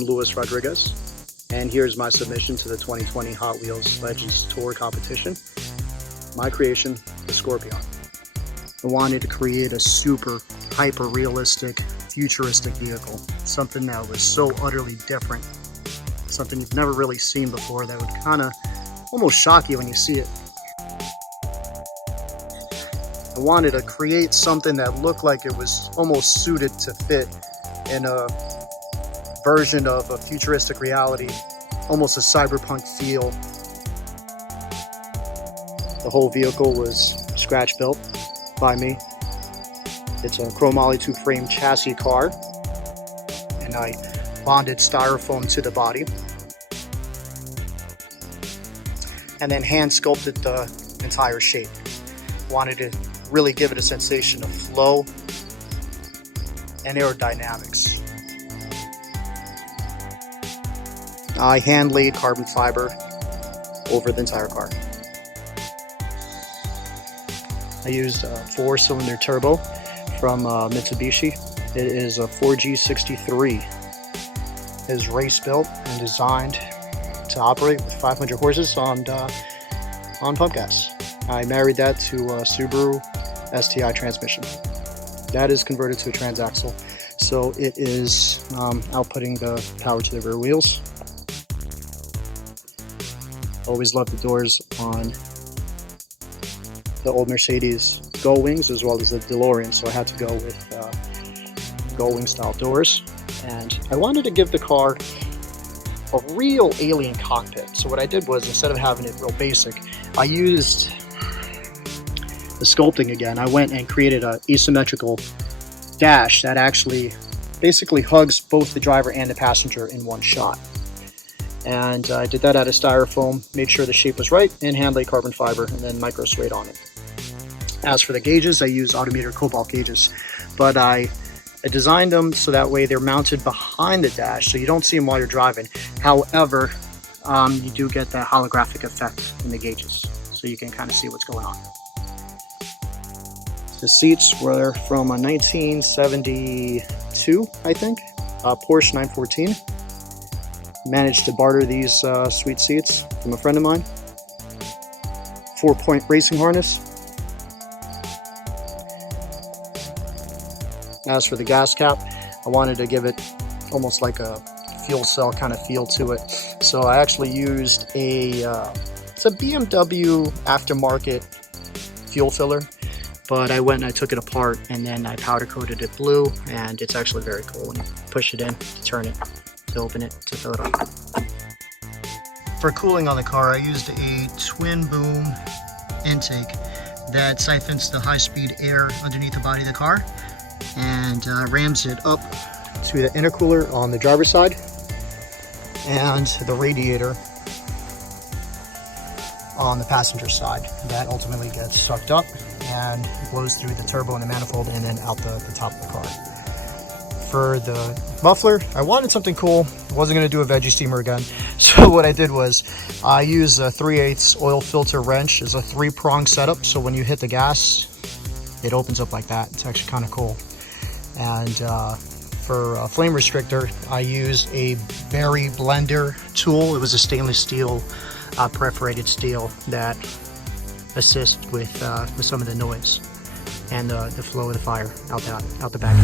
I'm Rodrigues, and here's my submission to the 2020 Hot Wheels Legends Tour competition. My creation, the Scorp Ion. I wanted to create a super hyper-realistic, futuristic vehicle. Something that was so utterly different. Something you've never really seen before that would kind of almost shock you when you see it. I wanted to create something that looked like it was almost suited to fit in a version of a futuristic reality, almost a cyberpunk feel. The whole vehicle was scratch built by me. It's a chromoly tube frame chassis car, and I bonded styrofoam to the body and then hand sculpted the entire shape. Wanted to really give it a sensation of flow and aerodynamics. I hand laid carbon fiber over the entire car. I used a 4-cylinder turbo from Mitsubishi. It is a 4G63. It is race built and designed to operate with 500 horses on pump gas. I married that to a Subaru STI transmission. That is converted to a transaxle, so it is outputting the power to the rear wheels. Always loved the doors on the old Mercedes Gull Wings as well as the DeLorean, so I had to go with Gull Wing style doors. And I wanted to give the car a real alien cockpit. So what I did was, instead of having it real basic, I used the sculpting again. I went and created an asymmetrical dash that actually basically hugs both the driver and the passenger in one shot. And I did that out of styrofoam, made sure the shape was right, and hand laid carbon fiber and then micro suede on it. As for the gauges, I used Autometer Cobalt gauges, but I designed them so that way they're mounted behind the dash, so you don't see them while you're driving. However, you do get that holographic effect in the gauges, so you can kind of see what's going on. The seats were from a 1972, I think, Porsche 914. Managed to barter these sweet seats from a friend of mine. 4-point racing harness. As for the gas cap, I wanted to give it almost like a fuel cell kind of feel to it. So I actually used it's a BMW aftermarket fuel filler, but I went and I took it apart and then I powder coated it blue, and it's actually very cool when you push it in to turn it, to open it, to fill it up. For cooling on the car, I used a twin boom intake that siphons the high-speed air underneath the body of the car and rams it up to the intercooler on the driver's side and the radiator on the passenger side. That ultimately gets sucked up and blows through the turbo and the manifold and then out the top of the car. For the muffler, I wanted something cool. I wasn't going to do a veggie steamer again. So what I did was I used a 3/8 oil filter wrench. It's a 3-prong setup, so when you hit the gas, it opens up like that. It's actually kind of cool. And for a flame restrictor, I used a berry blender tool. It was a stainless steel, perforated steel that assists with some of the noise and the flow of the fire out the back.